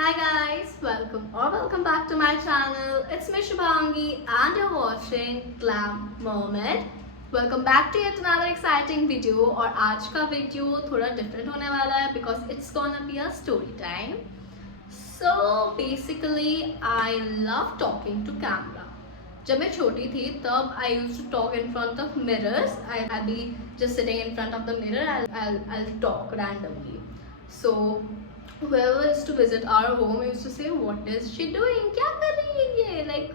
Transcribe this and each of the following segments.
Hi guys, welcome back to my channel. It's me Shubhangi and you're watching Glam Moment. Welcome back to yet another exciting video और आज का video थोड़ा different होने वाला है because it's gonna be a story time. So basically I love talking to camera. जब मैं छोटी थी तब I used to talk in front of mirrors. I'll be just sitting in front of the mirror. I'll talk randomly. So whoever is to visit our home used to say, what is she doing, क्या कर रही है ये, like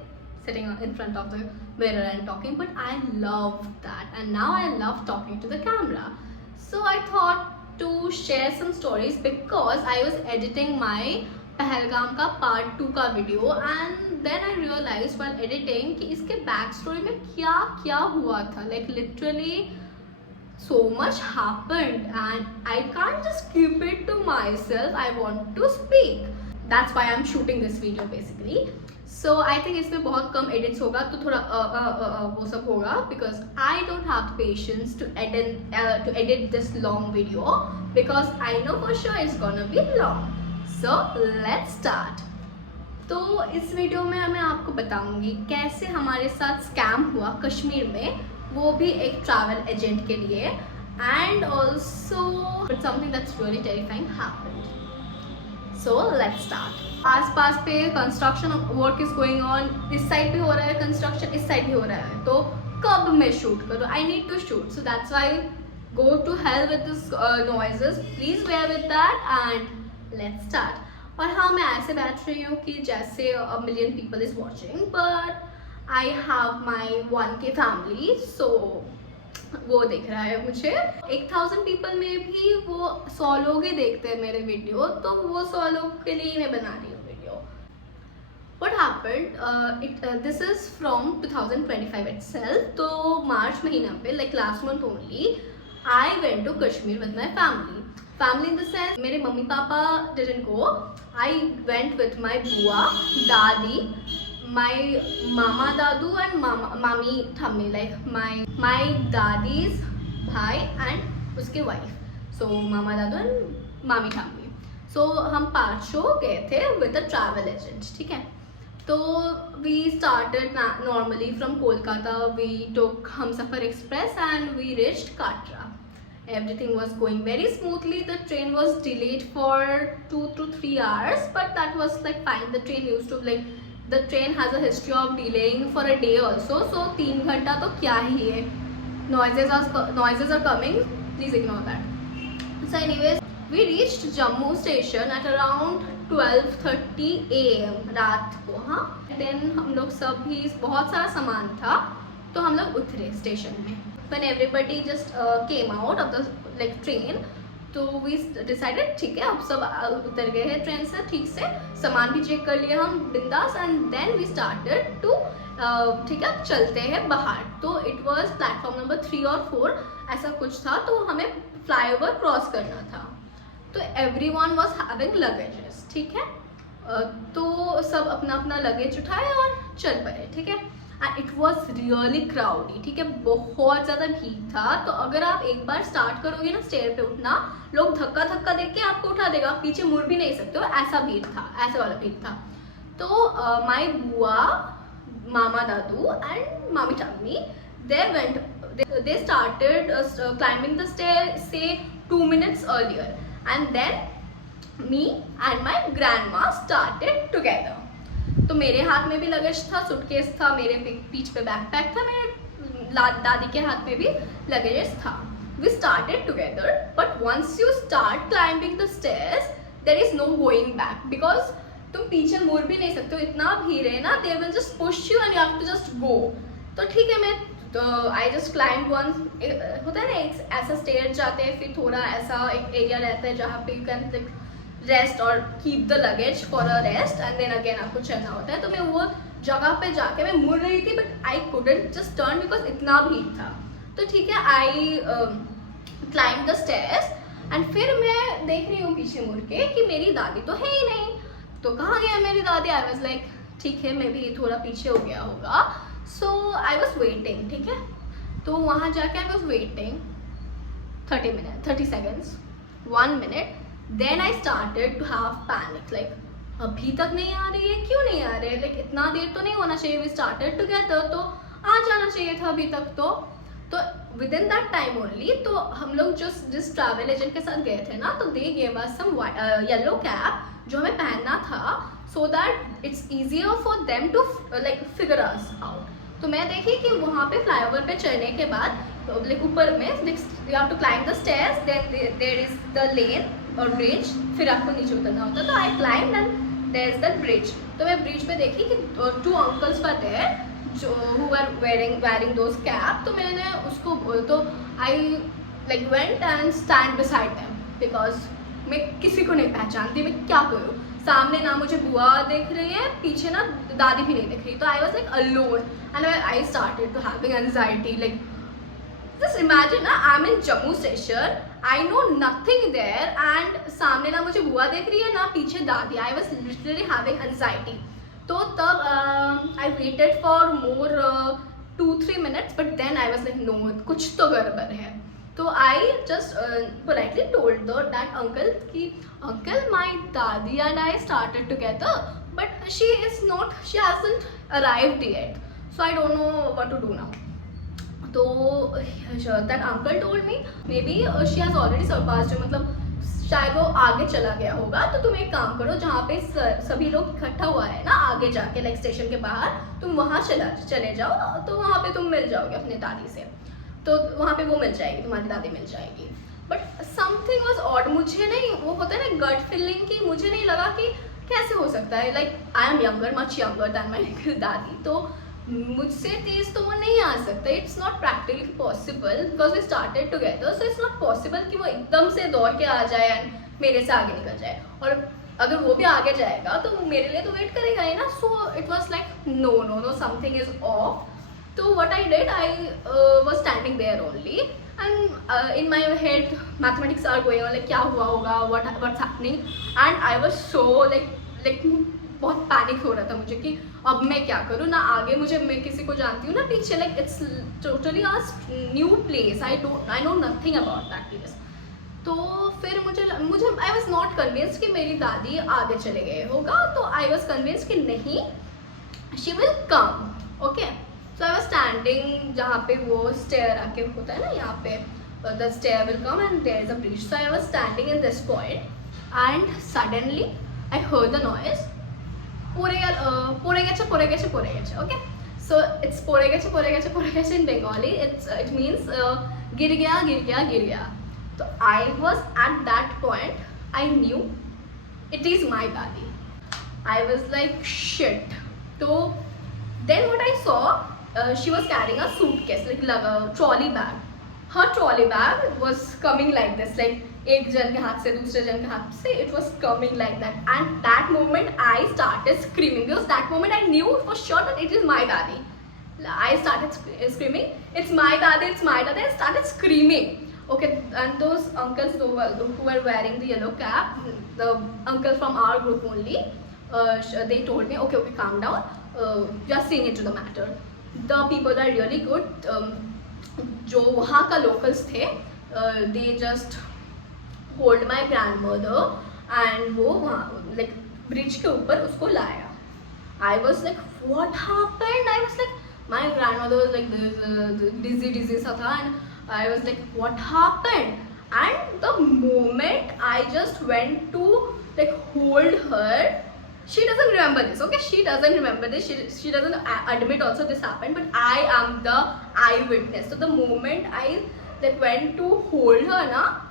sitting in front of the mirror and talking. But I loved that and now I love talking to the camera. So I thought to share some stories because I was editing my Pahalgam का part 2 का video and then I realized while editing कि इसके back story में क्या क्या हुआ था. Like literally so much happened and I can't just keep it to myself. I want to speak. That's why I'm shooting this video basically. So I think इसमें बहुत कम edits होगा तो थोड़ा वो सब होगा because I don't have the patience to edit this long video because I know for sure it's gonna be long. So let's start. तो इस वीडियो में मैं आपको बताऊंगी कैसे हमारे साथ स्कैम हुआ कश्मीर में, वो भी एक ट्रैवल एजेंट के लिए, and also something that's really terrifying happened. So let's start. आसपास पे construction work is going on. इस साइड भी हो रहा है कंस्ट्रक्शन, इस साइड भी हो रहा है, तो कब मैं शूट करूँ? I need to shoot. So that's why go to hell with this noises. Please bear with that and let's start. और हाँ, मैं ऐसे बैठ रही हूँ कि जैसे a million people is watching, but I have my 1K family, so वो देख रहा है मुझे. 1000 people में भी वो 100 लोग ही देखते हैं मेरे वीडियो, तो वो 100 लोग के लिए मैं बना रही हूँ video. What happened? This is from 2025 itself. तो मार्च महीना पे, like last month only, I went to Kashmir with my family. Family in the sense, मेरे mummy papa didn't go. I went with my बुआ, दादी, my मामा दादू and मामी ठम्मी, like my दादीज भाई and उसके wife. So mama Dadu and मामी ठम्मी. So हम 5 गए थे with a travel agent. ठीक है. तो we started normally from Kolkata. We took Humsafar Express and we reached Katra. Everything was going very smoothly. The train was delayed for 2 to 3 hours, but that was like fine. The train used to the train has a history of delaying for a day also, so 3 घंटा तो क्या ही है. Noises are coming, please ignore that. So anyways, we reached Jammu station at around 12:30 AM रात को. हाँ, then हम लोग सब भी, बहुत सारा सामान था तो हम लोग उतरे स्टेशन में. When everybody just came out of the train, तो we decided ठीक है अब सब उतर गए हैं ट्रेन से, ठीक से सामान भी चेक कर लिया हम बिंदास, and then we started to ठीक है अब चलते हैं बाहर. तो it was प्लेटफॉर्म नंबर 3 और 4 ऐसा कुछ था, तो हमें फ्लाईओवर क्रॉस करना था. तो everyone was having luggages. ठीक है. तो सब अपना अपना लगेज उठाए और चल पड़े. ठीक है. And it was really crowdy. ठीक है, बहुत ज़्यादा भीड़ था. तो अगर आप एक बार स्टार्ट करोगे ना स्टेयर पे उठना, लोग धक्का धक्का देख के आपको उठा देगा, पीछे मुड़ भी नहीं सकते हो, ऐसा भीड़ था, ऐसे वाला भीड़ था. तो माई बुआ, मामा दादू एंड मामी tummy, they started climbing the stair say 2 minutes earlier, and then me and my grandma started together. तो मेरे हाथ में भी लगेज था, सूटकेस था, मेरे पीठ पे बैकपैक था, मेरे दादी के हाथ में भी लगेज था. We started together, but once you start climbing the stairs, there is no going back because तुम पीछे मुड़ भी नहीं सकते हो, इतना भीड़ है ना. They will just push you and you have to just go. तो ठीक है, मैं I just climbed one. होता है ना एक ऐसा स्टेयर जाते हैं, फिर थोड़ा ऐसा एक एरिया रहता है जहाँ पे you can रेस्ट और keep the luggage for a rest and then again आपको चलना होता है. तो मैं वो जगह पे जाके मैं मुड़ रही थी, but I couldn't just turn because इतना भीड़ था. तो ठीक है, आई क्लाइंब द स्टेयर्स एंड फिर मैं देख रही हूँ पीछे मुड़ के कि मेरी दादी तो है ही नहीं. तो कहाँ गया मेरी दादी? आई वॉज लाइक ठीक है, मैं भी थोड़ा पीछे हो गया होगा. सो आई वॉज वेटिंग. ठीक है, तो वहाँ जाके I was waiting 30 seconds, 1 minute. Then I started to have panic, like अभी तक नहीं आ रही है, क्यों नहीं आ रही है, लाइक इतना देर तो नहीं होना चाहिए, वी स्टार्टेड टुगेदर, तो आ जाना चाहिए था अभी तक। तो with in that time only, तो हम लोग जिस ट्रैवल एजेंट के साथ गए थे ना, तो they gave us some yellow cap जो हमें पहनना था, so that it's easier for them to like figure us out. तो मैं देखी कि वहाँ पे फ्लाईओवर पे चढ़ने के बाद लाइक ऊपर में you have to climb the stairs, then there is the lane और ब्रिज, फिर आपको नीचे उतरना होता है। तो I climb and there is the bridge. तो मैं ब्रिज पे देखी कि 2 अंकल्स वर देयर जो who were wearing those cap। तो मैंने उसको तो I like went and stand beside them, because मैं किसी को नहीं पहचानती, मैं क्या करूँ, सामने ना मुझे बुआ देख रही है, पीछे ना दादी भी नहीं दिख रही। तो I was like alone and I started to having anxiety. Like just imagine ना, I am in Jammu station, I know nothing there and सामने ना मुझे बुआ देख रही है ना पीछे दादी। I was literally having anxiety. तो तब I waited for more 2-3 minutes, but then I was like no, कुछ तो गड़बड़ है। तो I just politely told that uncle कि अंकल माई दादी and I started together, but she is not, she hasn't arrived yet, so I don't know what to do now. तो that uncle told me maybe she has already surpassed, मतलब शायद वो आगे चला गया होगा। तो तुम एक काम करो, जहाँ पे सभी लोग इकट्ठा हुआ है ना आगे जाके लाइक स्टेशन के बाहर, तुम वहाँ चले जाओ, तो वहाँ पे तुम मिल जाओगे अपने दादी से। तो वहाँ पे वो मिल जाएगी, तुम्हारी दादी मिल जाएगी। बट समथिंग वॉज ऑड, मुझे नहीं, वो होता है ना गट फीलिंग की, मुझे नहीं लगा कि कैसे हो सकता है, like I am younger, much younger than my दादी, तो मुझसे तेज तो वो नहीं आ सकता। It's not practically possible because we started together, so it's not possible कि वो एकदम से दौड़ के आ जाए एंड मेरे से आगे निकल जाए। और अगर वो भी आगे जाएगा तो मेरे लिए तो वेट करेगा ही ना। So it was like no no no, something is off. तो what I did, I was standing there only and in my head mathematics are going on, like क्या हुआ होगा, what's happening, and I was so like बहुत panic हो रहा था मुझे कि अब मैं क्या करूँ ना, आगे मुझे, मैं किसी को जानती हूँ ना पीछे, like it's totally a new place, I know nothing about that place. तो फिर मुझे आई वॉज नॉट कन्विंस्ड कि मेरी दादी आगे चले गए होगा, तो आई वॉज कन्विंस्ड कि नहीं, she will come, okay. So I was standing जहाँ पे वो स्टेयर आके होता है ना, यहाँ पे the stair will come and there is a bridge. So I was standing in this point and suddenly I heard the noise, পড়ে গেছে, okay? So it's পড়ে গেছে in Bengali, it means गिर गया। So I was at that point, I knew it is my dadi. I was like shit. So then what I saw, she was carrying a suitcase, like a trolley bag. Her trolley bag was coming like this, like एक जन के हाथ से दूसरे जन के हाथ से, it was coming like that. And that moment I started screaming, because that moment I knew for sure that it is my daddy. I started screaming, it's my daddy. I started screaming, okay. And those uncles who were wearing the yellow cap, the uncle from our group only, they told me, okay, calm down, just seeing into the matter. The people are really good, जो वहाँ का locals थे, they just hold my grandmother and वो वहाँ like bridge के ऊपर उसको लाया। I was like what happened? I was like, my grandmother was like dizzy सा था, and I was like what happened? And the moment I just went to like hold her, she doesn't remember this, okay? She doesn't remember this, she doesn't admit also this happened, but I am the eyewitness. So the moment I like went to hold her na,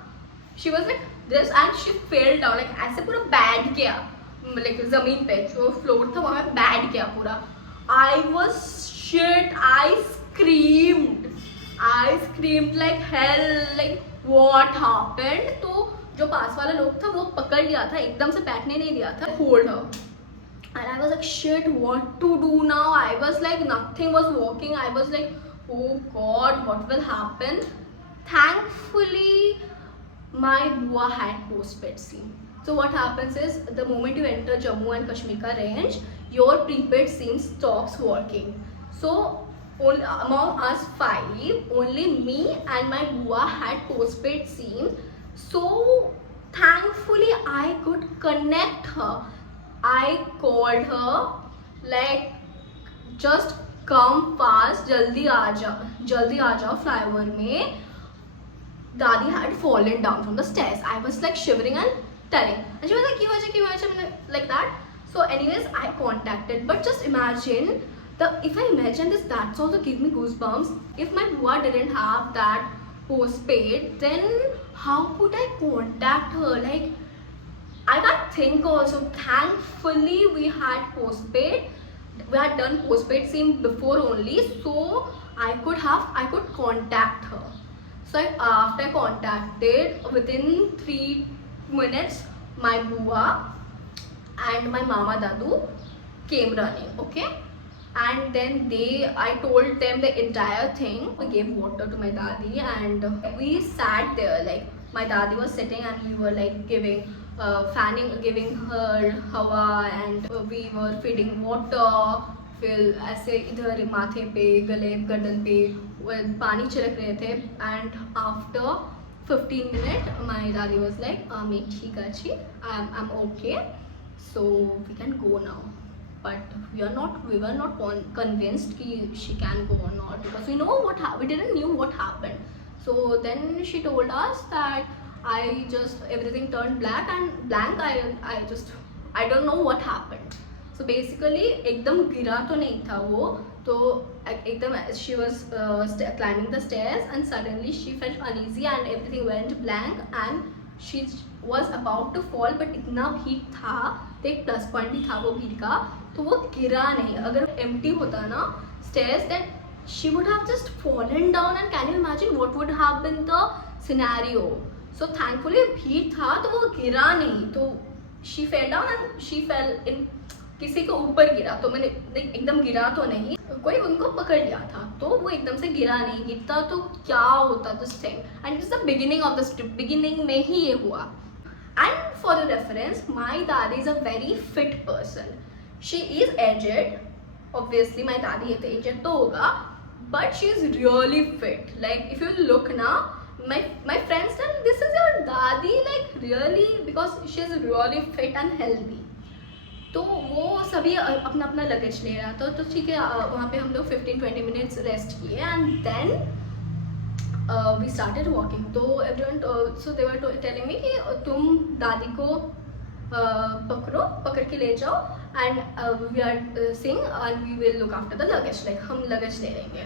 she was like this and she fell down, like ऐसे पूरा बैठ गया, like जमीन पे जो floor था वहाँ पे बैठ गया पूरा। I was shit, I screamed like hell, like what happened? तो जो पास वाला लोग था वो पकड़ लिया था, एकदम से बैठने नहीं दिया था, hold her. And I was like shit, what to do now? I was like nothing was working. I was like oh god, what will happen? Thankfully my bua had postpaid SIM. So what happens is the moment you enter Jammu and Kashmir ka range, your prepaid SIM stops working. So among us 5, only me and my bua had postpaid SIM. So thankfully I could connect her. I called her like just come fast, जल्दी आ जाओ flyover में. Dadi had fallen down from the stairs. I was like shivering and telling, and she was like, "Ki waja," like that. So, anyways, I contacted. But just imagine if I imagine this, that's also give me goosebumps. If my bua didn't have that postpaid, then how could I contact her? Like, I can't think also. Thankfully, we had postpaid. We had done postpaid SIM before only, so I could contact her. So after I contacted, within 3 minutes, my bua and my mama dadu came running. Okay, and then I told them the entire thing. I gave water to my dadi, and we sat there. Like, my dadi was sitting, and we were like giving giving her hawa, and we were feeding water. फिर ऐसे इधर माथे पे, गले, गर्दन पे पानी छिड़क रहे थे. And after 15 minutes my daddy was like, मैं ठीक अच्छी, I'm okay, so we can go now. But we were not convinced कि she can go or not, because we didn't knew what happened. So then she told us that everything turned black and blank. I don't know what happened. So basically एकदम गिरा तो नहीं था वो, तो एकदम she was climbing the stairs, and suddenly she felt uneasy and everything went blank and she was about to fall. But इतना भीड़ था, तो एक प्लस पॉइंट भी था वो भीड़ का, तो वो गिरा नहीं. अगर empty होता ना stairs, then she would have just fallen down, and can you imagine what would have been the scenario? So thankfully भीड़ था तो वो गिरा नहीं, तो she fell down and she fell in, किसी को ऊपर गिरा. तो मैंने एकदम गिरा तो नहीं, कोई उनको पकड़ लिया था, तो वो एकदम से गिरा नहीं. गिरता तो क्या होता this thing. And it's the beginning of the strip, beginning में ही ये हुआ. And for the reference, my दादी is a very fit person. She is aged, obviously my दादी है तो एजेड तो होगा, but she is really fit. Like if you look ना, my friends tell, this is your dadi, like really, because she is really fit and healthy. तो वो सभी अपना अपना लगेज ले रहा था, तो ठीक है, वहाँ पे हम लोग 15-20 मिनट्स रेस्ट किए, and then we started walking. तो everyone, so they were telling me कि तुम दादी को पकड़ के ले जाओ, and we are sing and we will look after the luggage, like हम लगेज ले लेंगे.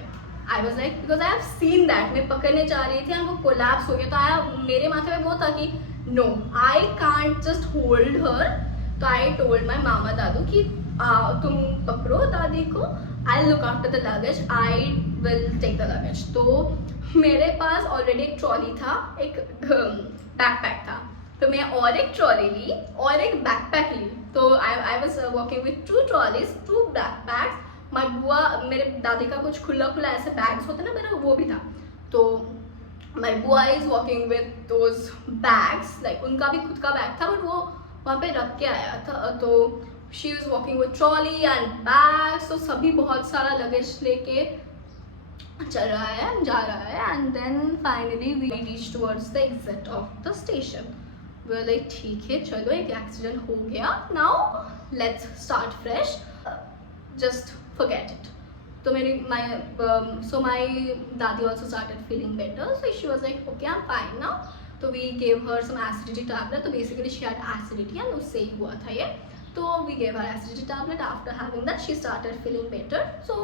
I was like, because I have seen that, मैं पकड़ने जा रही थी एंड वो कोलैप्स हो गया. तो मेरे माथे में वो था कि no, I can't just hold her. तो आई टोल्ड माई मामा दादू कि तुम पकड़ो दादी को, I look after the luggage, I will take the luggage. तो मेरे पास ऑलरेडी एक ट्रॉली था, एक बैकपैक था, तो मैं और एक ट्रॉली ली और एक बैकपैक ली. तो I was walking with 2 trolleys, 2 backpacks. My बुआ, मेरे दादी का कुछ खुला ऐसे बैग्स होते ना, मेरा वो भी था. तो माई बुआ is walking with those bags, like उनका भी खुद का बैग था, बट वो वहाँ पे रख के आया था. तो she is walking with trolley and bags. तो सभी बहुत सारा लगेज लेके चल रहा है, जा रहा है. And then finally we reach towards the exit of the station. We were like, ठीक है चलो, एक एक्सीडेंट हो गया, now let's start fresh, just forget it. So my dadi also started feeling better, so she was like, okay, I'm fine now. So we gave her some acidity tablet. So basically she had acidity and usse hi hua tha ye. So we gave her acidity tablet. After having that, she started feeling better. So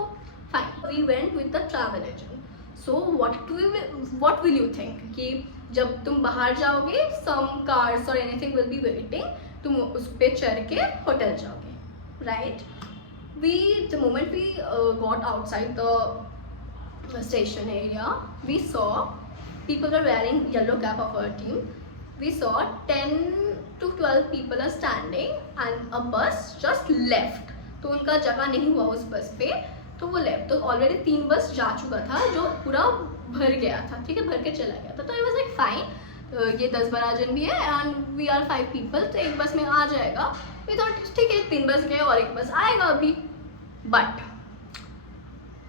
fine, we went with the travel agent. So what will you think कि जब तुम बाहर जाओगे, some cars or anything will be waiting, तुम उस पे चढ़ के होटल जाओगे, right? The moment we got outside the station area, we saw people were wearing yellow cap of our team. We saw 10 to 12 people are standing and a bus just left. तो उनका जगह नहीं हुआ उस बस पे, तो वो लेफ्ट. तो ऑलरेडी 3 बस जा चुका था, जो पूरा भर गया था, ठीक है, भर के चला गया था. तो आई वाज लाइक फाइन, तो ये 10-12 जन भी है एंड वी आर 5 पीपल, तो एक बस में आ जाएगा. वी थॉट ठीक है, 3 बस गए और एक बस आएगा अभी. But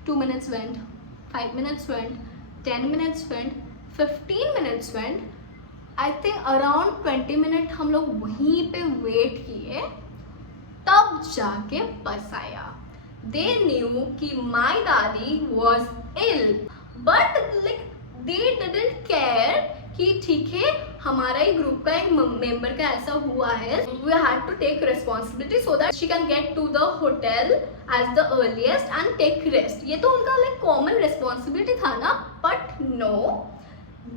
2 minutes went, 5 minutes went, 10 minutes went, 15 minutes went. I think around 20 minutes हम लोग वहीं पे वेट किए. तब जाके बस आया। दे न्यू कि माई दादी was ill, but like they didn't care कि ठीक है हमारा ही ग्रुप का एक मेंबर का ऐसा हुआ है, we had to take responsibility so that she can get to the hotel as the earliest and take rest. ये तो उनका लाइक कॉमन रिस्पॉन्सिबिलिटी था ना, but no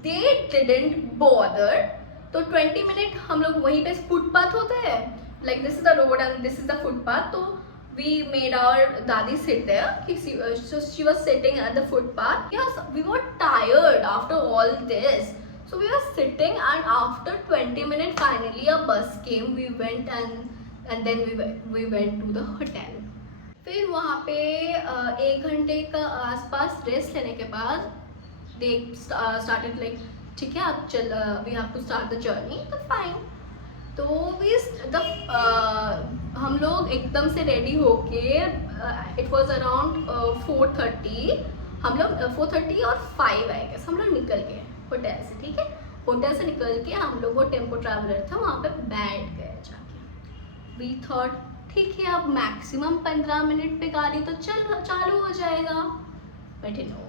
they didn't bother. तो 20 मिनट हम लोग वहीं पे, फुटपाथ होता है, like this is the road and this is the footpath, so we made our dadi sit there, so she was sitting at the footpath. Yes, we were tired after all this, so we were sitting, and after 20 minutes finally a bus came, we went and then we went to the hotel. फिर वहाँ पे 1 घंटे का आसपास rest लेने के बाद they started like ठीक है अब चल we have to start the journey, तो फाइन। तो हम लोग एकदम से रेडी होके, इट वॉज अराउंड 4:30, हम लोग 4:30 और 5 आए गए, हम लोग निकल गए होटल से। ठीक है, होटल से निकल के हम लोग वो टेम्पो ट्रैवलर था वहाँ पे बैठ गए जाके। वी थॉट ठीक है अब मैक्सिमम 15 मिनट पे गाड़ी तो चालू हो जाएगा, but no,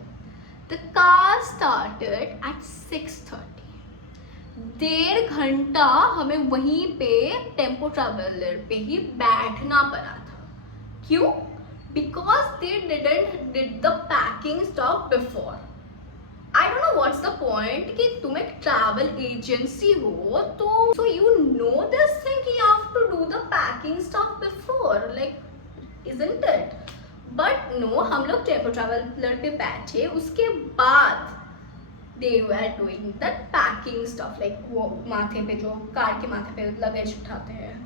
the car started at 6:30। 1.5 घंटा हमें वहीं पे टेम्पो ट्रैवलर पे ही बैठना पड़ा था। क्यों? Because they didn't did the packing stuff before. I don't know what's the point कि तुम एक ट्रैवल एजेंसी हो तो so you know this thing कि you have to do the packing stuff before, like isn't it? But no, हम लोग tempo traveller पे बैठे, उसके बाद they were doing that packing stuff, like वो माथे पे जो कार के माथे पे लगेज उठाते हैं।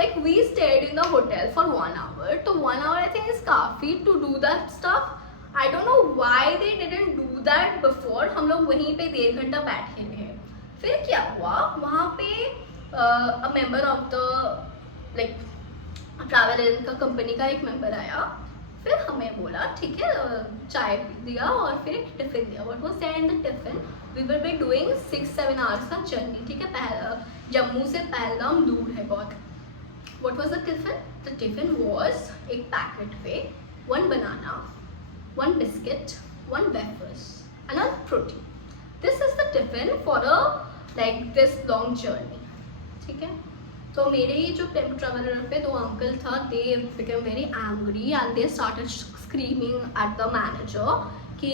like we stayed in the hotel for 1 hour, तो 1 hour I think is काफी to do that stuff. I don't know why they didn't do that before. हम लोग वहीं पे 1.5 घंटा बैठे रहे। फिर क्या हुआ, वहाँ पे a member of the like travel agent का कंपनी का एक मेंबर आया, फिर हमें बोला ठीक है चाय दिया और फिर एक टिफिन दिया। What was there in the tiffin? We will be doing 6-7 hours का जर्नी। ठीक है, जम्मू से पहलगाम दूर है बहुत। What was the tiffin? The tiffin was एक पैकेट पे 1 banana, 1 biscuit, 1 wafers and 1 protein. This is the tiffin for a like this long journey. ठीक है, तो मेरे ही जो टेम्पो ट्रैवलर पे 2 अंकल था, they became very angry and they started screaming at the manager कि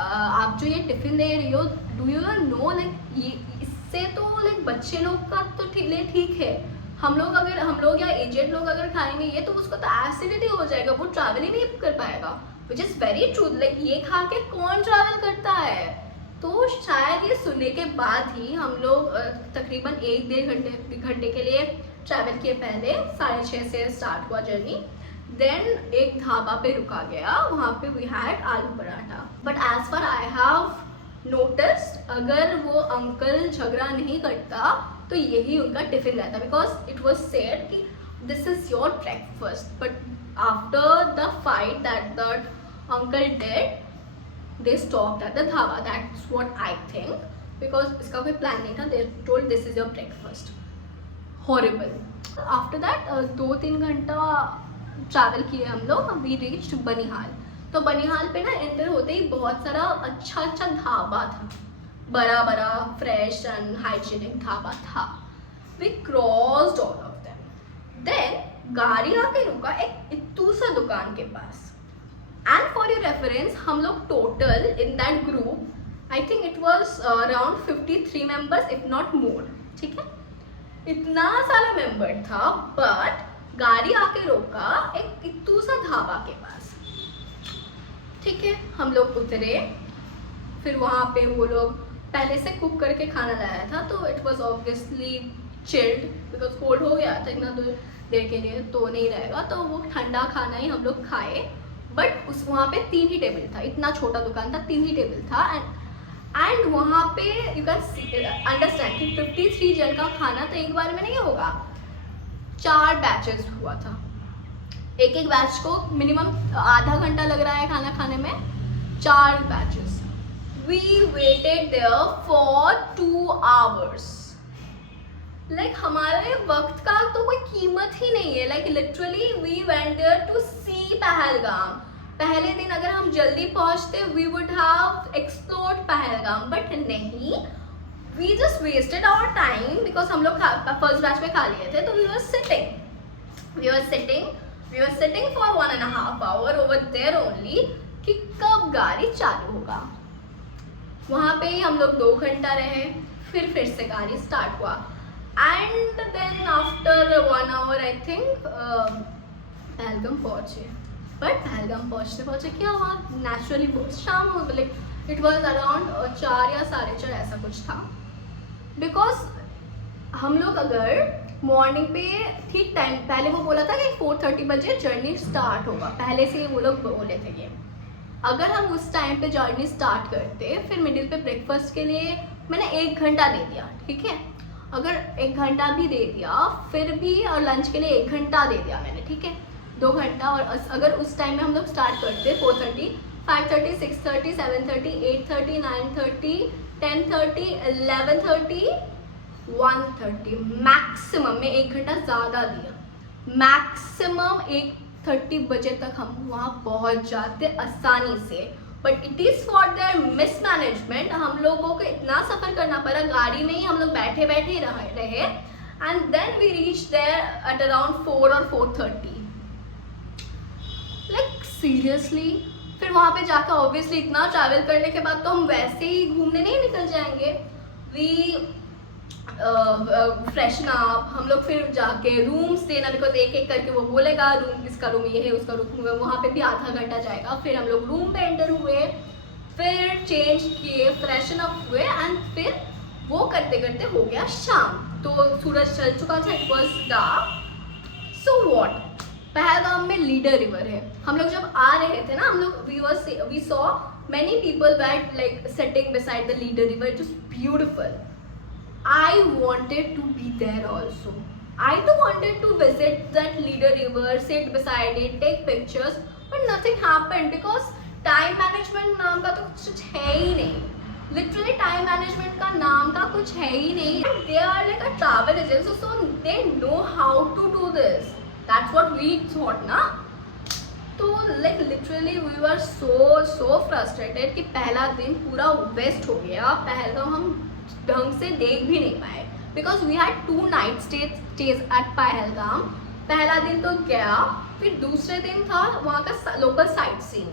आप जो ये टिफिन दे रही हो, डू यू नो लाइक ये इससे तो लाइक बच्चे लोग का तो ठीक है, हम लोग या एजेड लोग अगर खाएंगे ये तो उसको तो एसिडिटी हो जाएगा, वो ट्रैवल ही नहीं कर पाएगा। Which is very true, like ये खा के कौन ट्रैवल करता है? तो शायद ये सुनने के बाद ही हम लोग तकरीबन 1-1.5 घंटे के लिए ट्रैवल किए। पहले 6:30 से स्टार्ट हुआ जर्नी, देन एक ढाबा पे रुका गया, वहाँ पे we had aloo paratha. But as far I have noticed, अगर वो अंकल झगड़ा नहीं करता तो यही उनका टिफिन रहता, बिकॉज इट वॉज सेड कि this is your breakfast. But after the fight that the uncle did, they stopped at the dhaba. That's what I think, because इसका कोई प्लान नहीं था। they told this is your breakfast. horrible. after that 2-3 घंटा travel किए हम लोग, we reached Banihal. तो बनिहाल पे ना एंटर होते ही बहुत सारा अच्छा ढाबा था, बड़ा फ्रेश एंड हाइजीनिक ढाबा था। we crossed all of them. then गाड़ी आके रुका एक इत्तू सा दुकान के पास। And for your reference, हम लोग total in that group, I think it was around 53 members, if not more. ठीक है, इतना सारा मेंबर था, but गाड़ी आके रोका एक इत्तू सा ढाबा के पास। ठीक है, हम लोग उतरे, फिर वहाँ पे वो लोग पहले से कुक करके खाना लाया था, तो it was obviously chilled because cold हो गया था इतना देर के लिए, तो नहीं रहेगा, तो वो ठंडा खाना ही हम लोग खाए। बट उस वहाँ पे 3 ही टेबल था, इतना छोटा दुकान था, 3 ही टेबल था। एंड वहाँ पे यू कैन अंडरस्टैंड कि 53 जन का खाना तो एक बार में नहीं होगा, 4 बैचेस हुआ था। एक बैच को मिनिमम आधा घंटा लग रहा है खाना खाने में, 4 batches. We waited there for 2 hours। Like हमारे वक्त का तो कोई कीमत ही नहीं है. Like literally we went there to see Pahalgam. पहले दिन अगर हम जल्दी पहुंचते we would have explored Pahalgam, but नहीं, we just wasted our time because हम लोग फर्स्ट बैच में खा लिए थे. तो we were sitting for 1.5 hour over there only कि कब गाड़ी चालू होगा. वहाँ पे ही हम लोग 2 घंटा रहे, फिर से गाड़ी स्टार्ट हुआ. And then after 1 hour I think Pahalgam पहुँचे. बट पहलगाम पहुँचते क्या हुआ, नेचुरली बहुत शाम हो गई. लाइक इट वॉज अराउंड 4 या 4:30 ऐसा कुछ था. बिकॉज हम लोग अगर मॉर्निंग पे ठीक टाइम, पहले वो बोला था कि 4:30 बजे जर्नी स्टार्ट होगा, पहले से वो लोग बोले थे ये. अगर हम उस टाइम पे जर्नी स्टार्ट करते, फिर मिडिल पे ब्रेकफास्ट के लिए मैंने 1 घंटा दे दिया, ठीक है. अगर 1 घंटा भी दे दिया फिर भी, और लंच के लिए 1 घंटा दे दिया मैंने, ठीक है, 2 घंटा. और अगर उस टाइम में हम लोग स्टार्ट करते 4:30, 5:30, 6:30, 7:30, 8:30, 9:30, 10:30, 11:30, 1:30, मैक्सिमम में 1 घंटा ज़्यादा दिया. मैक्सिमम 1:30 बजे तक हम वहाँ पहुँच जाते आसानी से. But it is for their mismanagement. हम लोगों को इतना सफ़र करना पड़ा, गाड़ी में ही हम लोग बैठे ही रहे. And then we reach there at around 4 और 4:30. Like seriously. फिर वहाँ पे जाकर ऑब्वियसली इतना ट्रैवल करने के बाद तो हम वैसे ही घूमने नहीं निकल जाएंगे. वी फ्रेशन अप, हम लोग फिर जाके रूम्स देना, बिकॉज एक करके वो बोलेगा रूम, इसका रूम ये है, उसका रूम है, वहाँ पे भी आधा घंटा जाएगा. फिर हम लोग रूम पे एंटर हुए, फिर चेंज किए, फ्रेशन अप हुए, एंड फिर वो करते करते हो गया शाम. तो सूरज चल चुका था, it was dark. So what, Pahalgam में लीडर रिवर है. हम लोग जब आ रहे थे ना, हम लोग we saw many people that like sitting beside the Lidder river. It was beautiful. I wanted to be there also. I too wanted to visit that leader river, sit beside it, take pictures, but nothing happened because time management नाम का तो कुछ है ही नहीं. Literally time management का नाम का कुछ है ही नहीं. And they are like a travel agency, so they know how to do this. That's what we thought ना. तो like literally we were so frustrated कि पहला दिन पूरा वेस्ट हो गया. पहलगाम हम ढंग से देख भी नहीं पाए because we had 2 night stays at Pahalgam. पहला दिन तो गया, फिर दूसरे दिन था वहाँ का लोकल साइट सीइंग.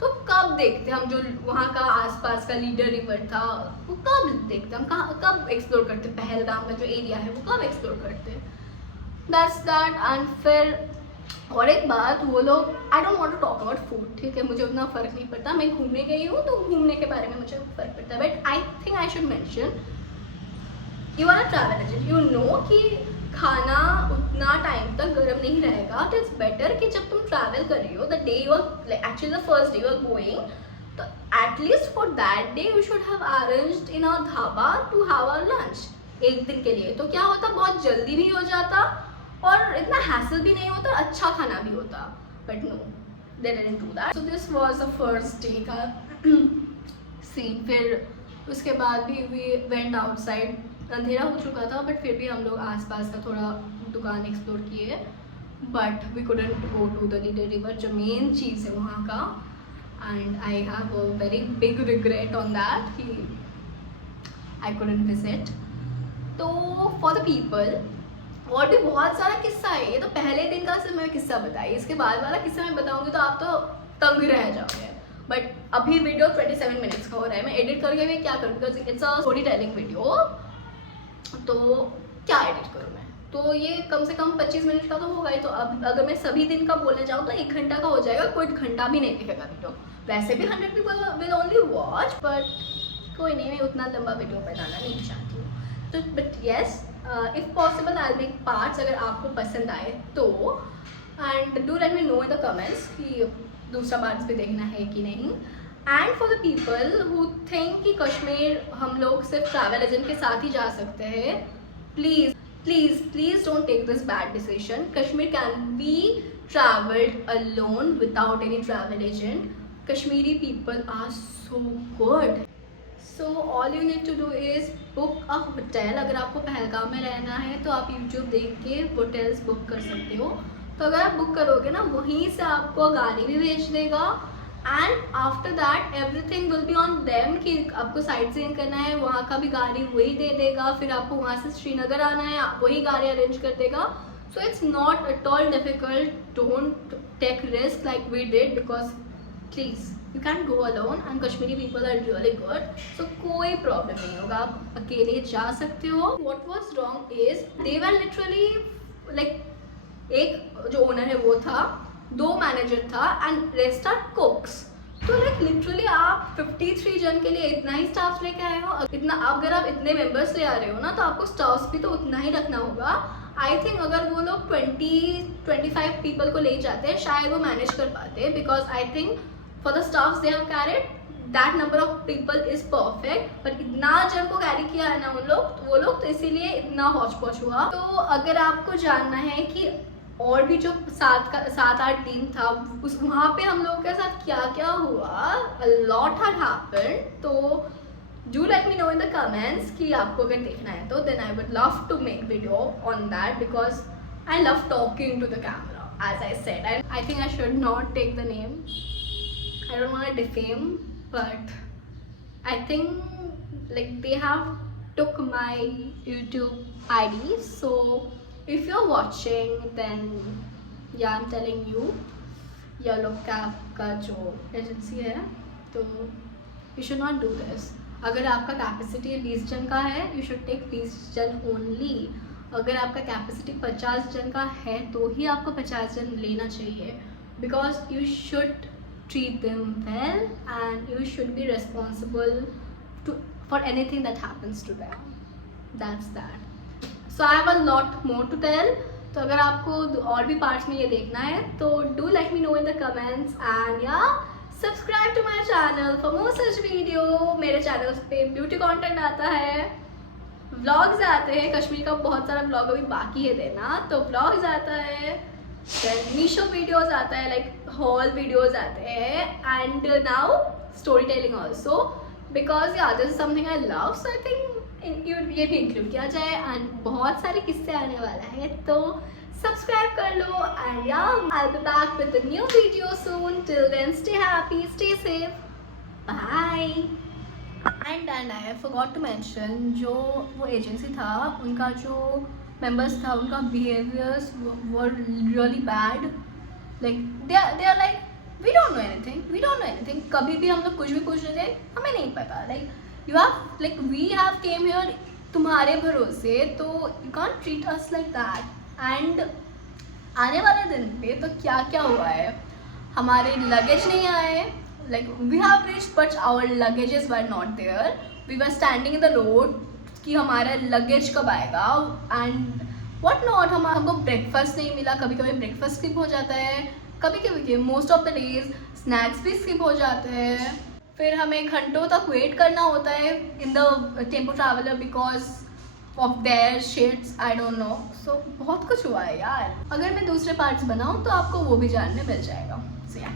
तो कब देखते हम जो वहाँ का आसपास का लीडर रिवर था, वो कब देखते हम, कब एक्सप्लोर करते पहलगाम का जो एरिया है, वो कब एक्सप्लोर करते. That's that. एंड फिर और एक बात, वो लोग, I don't want to talk about food, ठीक है, मुझे उतना फ़र्क नहीं पड़ता. मैं घूमने गई हूँ तो घूमने के बारे में मुझे फ़र्क पड़ता है. But I think I should mention, you are a travel agent, you know कि खाना उतना टाइम तक गर्म नहीं रहेगा. तो इट्स बेटर कि जब तुम ट्रैवल कर रही हो, the day you are actually the first day you are going, तो at least for that day you should have arranged in a dhaba to have a lunch. एक दिन के लिए तो क्या होता, बहुत जल्दी भी हो जाता और इतना हैसल भी नहीं होता, अच्छा खाना भी होता. But no, they didn't do that. So this was the first day का सीन. फिर उसके बाद भी वी वेंट आउटसाइड. अंधेरा हो चुका था बट फिर भी हम लोग आसपास का थोड़ा दुकान एक्सप्लोर किए. But we couldn't go to the Lidder river, जो मेन चीज़ है वहाँ का. And I have a very big regret on that कि आई कुडंट विजिट. तो फॉर द पीपल, और भी बहुत सारा किस्सा है. ये तो पहले दिन का सिर्फ मैं किस्सा बताई, इसके बाद वाला किस्सा मैं बताऊंगी तो आप तो तंग रह जाओगे. बट अभी वीडियो 27 मिनट्स का हो रहा है. मैं एडिट करके मैं क्या करूँ, because it's a story telling video, तो क्या एडिट करूँ मैं. तो ये कम से कम 25 मिनट का तो होगा ही. तो अब अगर मैं सभी दिन का बोलने जाऊँ तो 1 घंटा का हो जाएगा, कोई घंटा भी नहीं दिखेगा वीडियो. वैसे भी 100 people will only watch, but कोई नहीं, मैं उतना लंबा वीडियो बनाना नहीं चाहती हूँ. तो but yes, if possible I make parts, अगर आपको पसंद आए तो. And do let me know in the comments कि दूसरा पार्ट्स भी देखना है कि नहीं. And for the people who think कि कश्मीर हम लोग सिर्फ ट्रैवल एजेंट के साथ ही जा सकते हैं, please please please don't take this bad decision. Kashmir can be travelled alone without any travel agent. Kashmiri people are so good. So all you need to do is book a hotel. अगर आपको पहलगाम में रहना है तो आप YouTube देख के hotels book कर सकते हो। तो अगर आप बुक करोगे ना, वहीं से आपको गाड़ी भी भेज देगा and after that everything will be on them कि आपको साइट सीइंग करना है, वहाँ का भी गाड़ी वही दे देगा। फिर आपको वहाँ से श्रीनगर आना है, वही गाड़ी अरेंज कर देगा। So it's not at all difficult. Don't take risk like we did, because please you can go alone and Kashmiri people are really good. सो कोई प्रॉब्लम नहीं होगा, आप अकेले जा सकते हो। What was wrong is they were literally like, एक जो ओनर है वो था, 2 मैनेजर था एंड रेस्ट आर कुक्स। तो लाइक लिटरली आप 53 जन के लिए इतना ही स्टाफ लेके आए हो। इतना अगर आप इतने मेंबर्स ले आ रहे हो ना, तो आपको स्टाफ भी तो उतना ही रखना होगा। आई थिंक अगर वो लोग 20-25 पीपल को ले जाते हैं, शायद वो मैनेज कर पाते, because I think for the staffs they have carried that number of people is perfect. But इतना जन को कैरी किया है ना उन लोग, तो वो लोग, तो इसीलिए इतना हौच पौच हुआ। तो अगर आपको जानना है कि और भी जो 7-8 टीम था, उस वहाँ पे हम लोगों के साथ क्या क्या हुआ, a lot had happened। तो do let me know in the comments कि आपको अगर देखना है तो, then I would love to make video on that because I love talking to the camera, as I said. I think I should not take the name. I don't want to defame, but I think like they have took my YouTube ID. So if you're watching, then yeah, I'm telling you, yellow cab का जो agency है, तो you should not do this. अगर आपका capacity 20 जन का है, you should take 20 जन ओनली। अगर आपका कैपेसिटी 50 जन का है तो ही आपको 50 जन लेना चाहिए, because you should treat them well and you should be responsible for anything that happens to them. That's that. So I have a lot more to tell. तो अगर आपको और भी पार्ट्स में ये देखना है तो do let me know in the comments and yeah, subscribe to my channel for more such video. मेरे चैनल्स पे ब्यूटी कंटेंट आता है, व्लॉग्स आते हैं, कश्मीर का बहुत सारा व्लॉग अभी बाकी है देना, तो व्लॉग्स आता है, मीशो वीडियोस आता है, लाइक हॉल वीडियोस आते हैं, and now story telling also, because yeah this is something I love. So I think ये भी इंक्लूड किया जाए एंड बहुत सारे किस्से आने वाला है, तो सब्सक्राइब कर लो and yeah I will be back with a new video soon. Till then stay happy, stay safe, bye. And I forgot to mention, जो वो एजेंसी था उनका जो मेंबर्स था, उनका behaviours were really bad. Like they are like we don't know anything. कभी भी हम लोग कुछ भी पूछ रहे थे, हमें नहीं पता। Like you have like we have came here तुम्हारे भरोसे, तो you can't treat us like that. And आने वाले दिन पे तो क्या क्या हुआ है, हमारे लगेज नहीं आए, like we have reached but our luggages were not there. We were standing in the road कि हमारा लगेज कब आएगा एंड व्हाट नॉट। हमको ब्रेकफास्ट नहीं मिला, कभी कभी ब्रेकफास्ट स्किप हो जाता है, कभी कभी most of the days snacks भी स्किप हो जाते हैं। फिर हमें घंटों तक वेट करना होता है in the tempo traveller because of their shits, I don't know. So बहुत कुछ हुआ है यार। अगर मैं दूसरे पार्ट्स बनाऊँ तो आपको वो भी जानने मिल जाएगा। सो या